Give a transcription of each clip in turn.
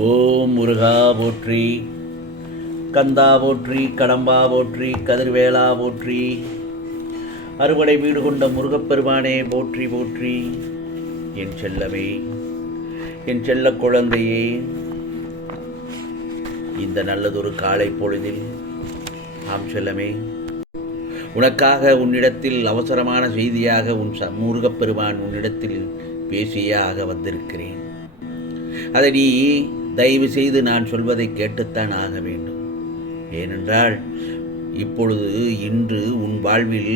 ஓம் முருகா போற்றி, கந்தா போற்றி, கடம்பா போற்றி, கதிர்வேலா போற்றி, அறுவடை வீடு கொண்ட முருகப்பெருமானே போற்றி போற்றி. என் செல்லமே, என் செல்ல குழந்தையே, இந்த நல்லதொரு காலை பொழுதில் ஆம் செல்லமே, உனக்காக உன்னிடத்தில் அவசரமான செய்தியாக முருகப்பெருமான் உன்னிடத்தில் பேசியாக வந்திருக்கிறேன். அதை நீ தயவு செய்து நான் சொல்வதை கேட்டுத்தான் ஆக வேண்டும். ஏனென்றால் இப்பொழுது இன்று உன் வாழ்வில்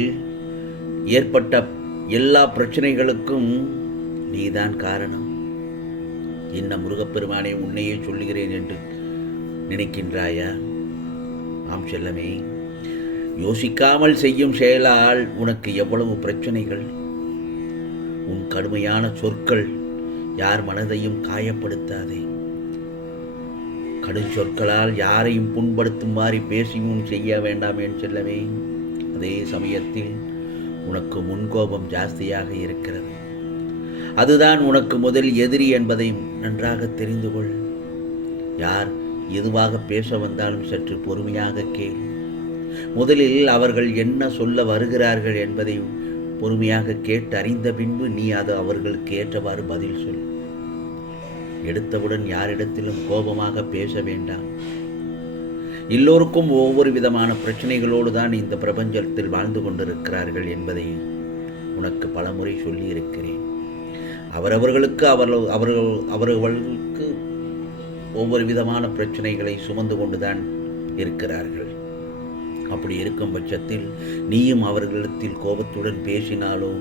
ஏற்பட்ட எல்லா பிரச்சனைகளுக்கும் நீதான் காரணம். என்ன முருகப்பெருமானை உன்னையே சொல்லுகிறேன் என்று நினைக்கின்றாயா? ஆம் செல்லமே, யோசிக்காமல் செய்யும் செயலால் உனக்கு எவ்வளவு பிரச்சனைகள். உன் கடுமையான சொற்கள் யார் மனதையும் காயப்படுத்தாதே. கடும் சொற்களால் யாரையும் புண்படுத்துமாறு பேசியும் செய்ய வேண்டாம் என்று செல்லவே. அதே சமயத்தில் உனக்கு முன்கோபம் ஜாஸ்தியாக இருக்கிறது. அதுதான் உனக்கு முதல் எதிரி என்பதை நன்றாக தெரிந்து கொள். யார் எதுவாக பேச வந்தாலும் சற்று பொறுமையாக கேள். முதலில் அவர்கள் என்ன சொல்ல வருகிறார்கள் என்பதை பொறுமையாக கேட்டு அறிந்த பின்பு நீ அது அவர்களுக்கு ஏற்றவாறு பதில் சொல். எடுத்தவுடன் யாரிடத்திலும் கோபமாக பேச வேண்டாம். எல்லோருக்கும் ஒவ்வொரு விதமான பிரச்சனைகளோடு தான் இந்த பிரபஞ்சத்தில் வாழ்ந்து கொண்டிருக்கிறார்கள் என்பதை உனக்கு பலமுறை சொல்லி இருக்கிறேன். அவரவர்களுக்கு அவர்களுக்கு ஒவ்வொரு விதமான பிரச்சனைகளை சுமந்து கொண்டுதான் இருக்கிறார்கள். அப்படி இருக்கும் பட்சத்தில் நீயும் அவர்களிடத்தில் கோபத்துடன் பேசினாலோ,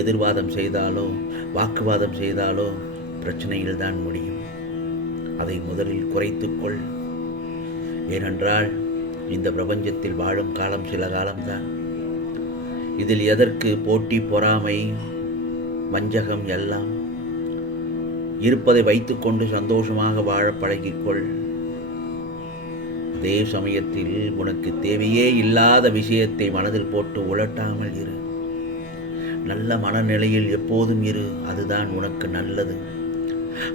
எதிர்வாதம் செய்தாலோ, வாக்குவாதம் செய்தாலோ பிரச்சனையில் தான் முடியும். அதை முதலில் குறைத்துக்கொள். ஏனென்றால் இந்த பிரபஞ்சத்தில் வாழும் காலம் சில காலம்தான். இதில் எதற்கு போட்டி, பொறாமை, வஞ்சகம் எல்லாம்? இருப்பதை வைத்துக்கொண்டு சந்தோஷமாக வாழ பழகிக்கொள். அதே சமயத்தில் உனக்கு தேவையே இல்லாத விஷயத்தை மனதில் போட்டு உலட்டாமல் இரு. நல்ல மனநிலையில் எப்போதும் இரு. அதுதான் உனக்கு நல்லது.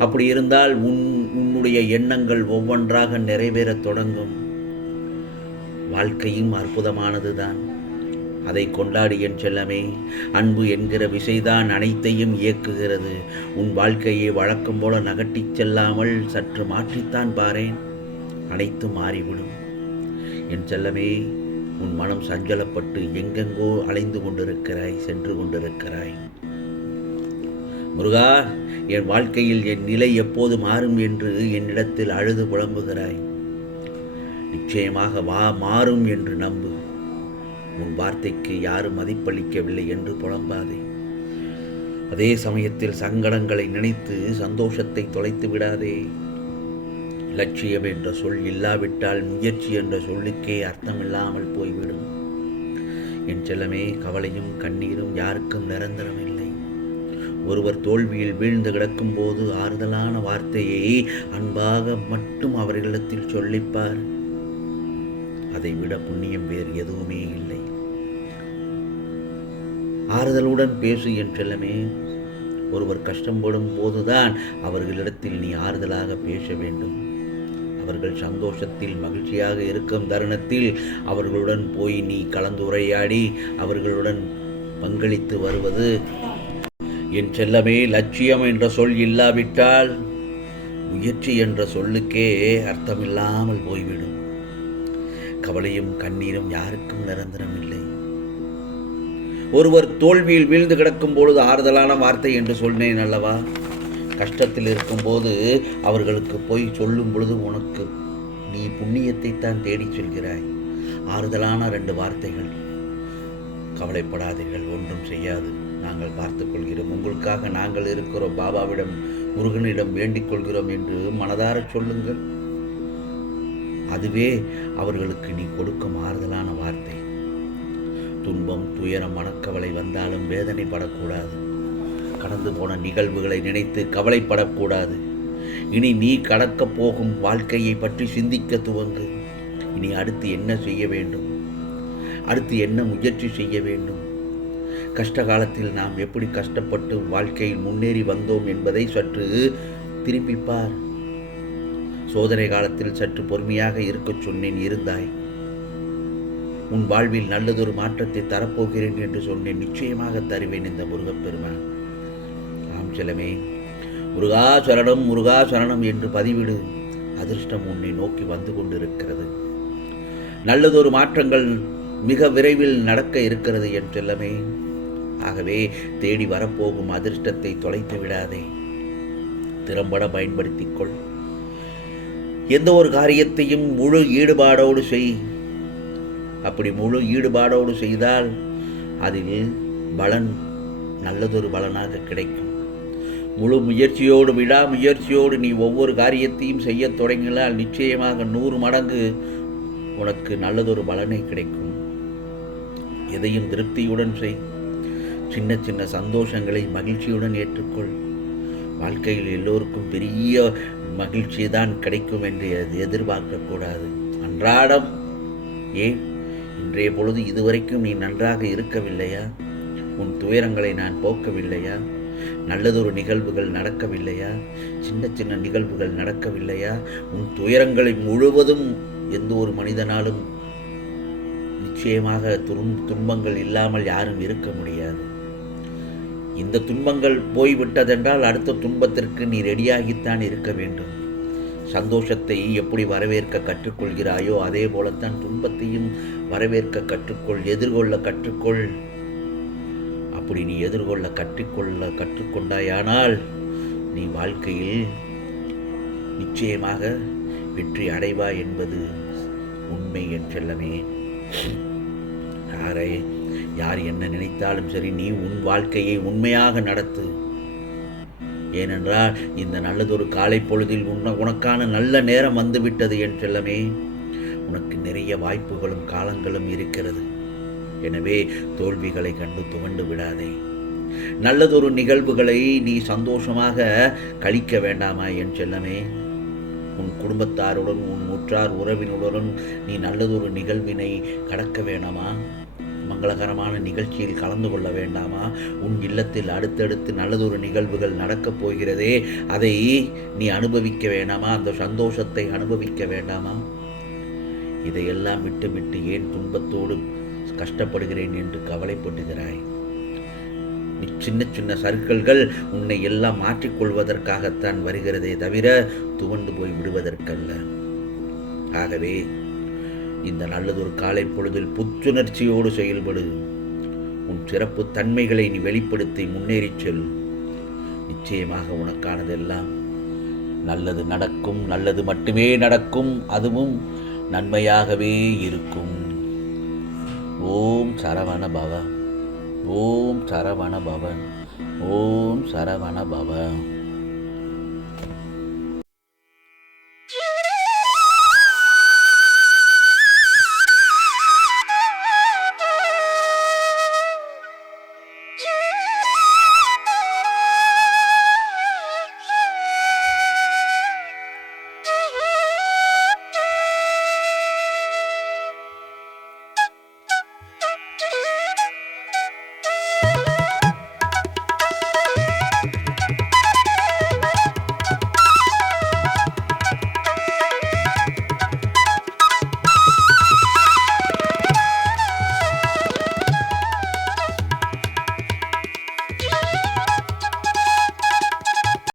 அப்படி இருந்தால் உன்னுடைய எண்ணங்கள் ஒவ்வொன்றாக நிறைவேறத் தொடங்கும். வாழ்க்கையும் அற்புதமானதுதான். அதை கொண்டாடி என் செல்லமே. அன்பு என்கிற விசைதான் அனைத்தையும் இயக்குகிறது. உன் வாழ்க்கையை வழக்கம் போல நகட்டிச் செல்லாமல் சற்று மாற்றித்தான் பாரேன், அனைத்தும் மாறிவிடும். என் செல்லமே, உன் மனம் சஞ்சலப்பட்டு எங்கெங்கோ அலைந்து கொண்டிருக்கிறாய், சென்று கொண்டிருக்கிறாய். முருகா, என் வாழ்க்கையில் என் நிலை எப்போது மாறும் என்று என்னிடத்தில் அழுது புலம்புகிறாய். நிச்சயமாக மாறும் என்று நம்பு. உன் வார்த்தைக்கு யாரும் மதிப்பளிக்கவில்லை என்று புலம்பாதே. அதே சமயத்தில் சங்கடங்களை நினைத்து சந்தோஷத்தை தொலைத்து விடாதே. லட்சியம் என்ற சொல் இல்லாவிட்டால் முயற்சி என்ற சொல்லுக்கே அர்த்தமில்லாமல் போய்விடும். என் செல்லமே, கவலையும் கண்ணீரும் யாருக்கும் நிரந்தரமில்லை. ஒருவர் தோல்வியில் வீழ்ந்து கிடக்கும் போது ஆறுதலான வார்த்தையை அன்பாக மட்டும் அவர்களிடத்தில் சொல்லிப்பார். அதைவிட புண்ணியம் வேறு எதுவுமே இல்லை. ஆறுதலுடன் பேசு என் செல்லமே. ஒருவர் கஷ்டப்படும் போதுதான் அவர்களிடத்தில் நீ ஆறுதலாக பேச வேண்டும். அவர்கள் சந்தோஷத்தில் மகிழ்ச்சியாக இருக்கும் தருணத்தில் அவர்களுடன் போய் நீ கலந்துரையாடி அவர்களுடன் பங்களித்து வருவது. என் செல்லமே, லட்சியம் என்ற சொல் இல்லாவிட்டால் முயற்சி என்ற சொல்லுக்கே அர்த்தமில்லாமல் போய்விடும். கவலையும் கண்ணீரும் யாருக்கும் நிரந்தரம் இல்லை. ஒருவர் தோல்வியில் வீழ்ந்து கிடக்கும் பொழுது ஆறுதலான வார்த்தை என்று சொன்னேன் அல்லவா? கஷ்டத்தில் இருக்கும்போது அவர்களுக்கு போய் சொல்லும் பொழுது உனக்கு நீ புண்ணியத்தை தான் தேடிச் சொல்கிறாய். ஆறுதலான 2 வார்த்தைகள். கவலைப்படாதீர்கள், ஒன்றும் செய்யாது, நாங்கள் பார்த்துக் கொள்கிறோம், உங்களுக்காக நாங்கள் இருக்கிறோம், பாபாவிடம் முருகனிடம் வேண்டிக் கொள்கிறோம் என்று மனதார சொல்லுங்கள். அதுவே அவர்களுக்கு நீ கொடுக்கும் ஆறுதலான வார்த்தை. துன்பம், துயரம், மனக்கவலை வந்தாலும் வேதனைப்படக்கூடாது. கடந்து போன நிகழ்வுகளை நினைத்து கவலைப்படக்கூடாது. இனி நீ கடக்கப் போகும் வாழ்க்கையை பற்றி சிந்திக்க துவங்கு. இனி அடுத்து என்ன செய்ய வேண்டும், அடுத்து என்ன முயற்சி செய்ய வேண்டும், கஷ்ட காலத்தில் நாம் எப்படி கஷ்டப்பட்டு வாழ்க்கையில் முன்னேறி வந்தோம் என்பதை சற்று திரும்பிப்பார். சோதனை காலத்தில் சற்று பொறுமையாக இருக்கச் சொன்னேன், இருந்தாய். உன் வாழ்வில் நல்லதொரு மாற்றத்தை தரப்போகிறேன் என்று சொன்னேன். நிச்சயமாக தருவேன் இந்த முருகப்பெருமான். ஆம் செல்லமே, முருகா சரணம், முருகா சரணம் என்று பதிவிடு. அதிர்ஷ்டம் உன்னை நோக்கி வந்து கொண்டிருக்கிறது. நல்லதொரு மாற்றங்கள் மிக விரைவில் நடக்க இருக்கிறது என் செல்லமே. ஆகவே தேடி வரப்போகும் அதிர்ஷ்டத்தை தொலைத்து விடாதே, திறம்பட பயன்படுத்திக் கொள். எந்த ஒரு காரியத்தையும் முழு ஈடுபாடோடு செய். அப்படி முழு ஈடுபாடோடு செய்தால் அதில் பலன் நல்லதொரு பலனாக கிடைக்கும். முழு முயற்சியோடு, விடாமுயற்சியோடு நீ ஒவ்வொரு காரியத்தையும் செய்ய தொடங்கினால் நிச்சயமாக 100 மடங்கு உனக்கு நல்லதொரு பலனை கிடைக்கும். எதையும் திருப்தியுடன் செய். சின்ன சின்ன சந்தோஷங்களை மகிழ்ச்சியுடன் ஏற்றுக்கொள். வாழ்க்கையில் எல்லோருக்கும் பெரிய மகிழ்ச்சி தான் கிடைக்கும் என்று எதிர்பார்க்கக்கூடாது. அன்றாடம், ஏன் இன்றைய பொழுது இதுவரைக்கும் நீ நன்றாக இருக்கவில்லையா? உன் துயரங்களை நான் போக்கவில்லையா? நல்லதொரு நிகழ்வுகள் நடக்கவில்லையா? சின்ன சின்ன நிகழ்வுகள் நடக்கவில்லையா? உன் துயரங்களை முழுவதும் எந்த ஒரு மனிதனாலும் நிச்சயமாக துன்பங்கள் இல்லாமல் யாரும் இருக்க முடியாது. இந்த துன்பங்கள் போய்விட்டதென்றால் அடுத்த துன்பத்திற்கு நீ ரெடியாகித்தான் இருக்க வேண்டும். சந்தோஷத்தை எப்படி வரவேற்க கற்றுக்கொள்கிறாயோ அதே போலத்தான் துன்பத்தையும் வரவேற்க கற்றுக்கொள், எதிர்கொள்ள கற்றுக்கொள். அப்படி நீ எதிர்கொள்ள கற்றுக்கொண்டாயானால் நீ வாழ்க்கையில் நிச்சயமாக வெற்றி அடைவாய் என்பது உண்மை என் செல்லமே. யார் என்ன நினைத்தாலும் சரி, நீ உன் வாழ்க்கையை உண்மையாக நடத்து. ஏனென்றால் இந்த நல்லதொரு காலை பொழுதில் உனக்கான நல்ல நேரம் வந்துவிட்டது என் செல்லமே. உனக்கு நிறைய வாய்ப்புகளும் காலங்களும் இருக்கிறது. எனவே தோல்விகளை கண்டு துவண்டு விடாதே. நல்லதொரு நிகழ்வுகளை நீ சந்தோஷமாக கழிக்க வேண்டாமா என் செல்லமே? உன் குடும்பத்தாருடன், உன் உற்றார் உறவினருடன் நீ நல்லதொரு நிகழ்வினை கடக்க வேண்டாமா? மங்களகரமான நிகழ்ச்சியில் கலந்து கொள்ள வேண்டாமா? உன் இல்லத்தில் அடுத்தடுத்து நல்லதொரு நிகழ்வுகள் நடக்கப் போகிறதே, அதை நீ அனுபவிக்க வேண்டாமா? அந்த சந்தோஷத்தை அனுபவிக்க வேண்டாமா? இதையெல்லாம் விட்டுவிட்டு ஏன் துன்பத்தோடு கஷ்டப்படுகிறேன் என்று கவலைப்படுகிறாய்? சின்ன சின்ன சர்க்கிள்கள் உன்னை எல்லாம் மாற்றிக்கொள்வதற்காகத்தான் வருகிறதே தவிர துவண்டு போய் விடுவதற்கல்ல. ஆகவே இந்த நல்லதொரு காலை பொழுதில் புத்துணர்ச்சியோடு செயல்படு. உன் சிறப்பு தன்மைகளை நீ வெளிப்படுத்தி முன்னேறிச் செல். நிச்சயமாக உனக்கானதெல்லாம் நல்லது நடக்கும், நல்லது மட்டுமே நடக்கும், அதுவும் நன்மையாகவே இருக்கும். ஓம் சரவண பவ, ஓம் சரவண பவ, ஓம் சரவண பவ.